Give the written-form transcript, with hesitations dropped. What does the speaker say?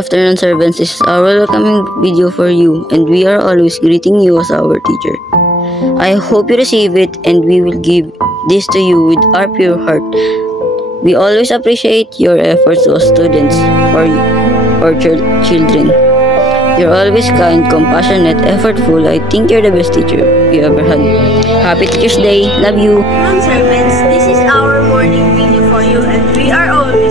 afternoon, servants. This is our welcoming video for you, and we are always greeting you as our teacher. I hope you receive it, and we will give this to you with our pure heart. We always appreciate your efforts as students or children. You're always kind, compassionate, effortful. I think you're the best teacher we ever had. Happy Teacher's Day. Love you. Servants, this is our morning video for you, and we are always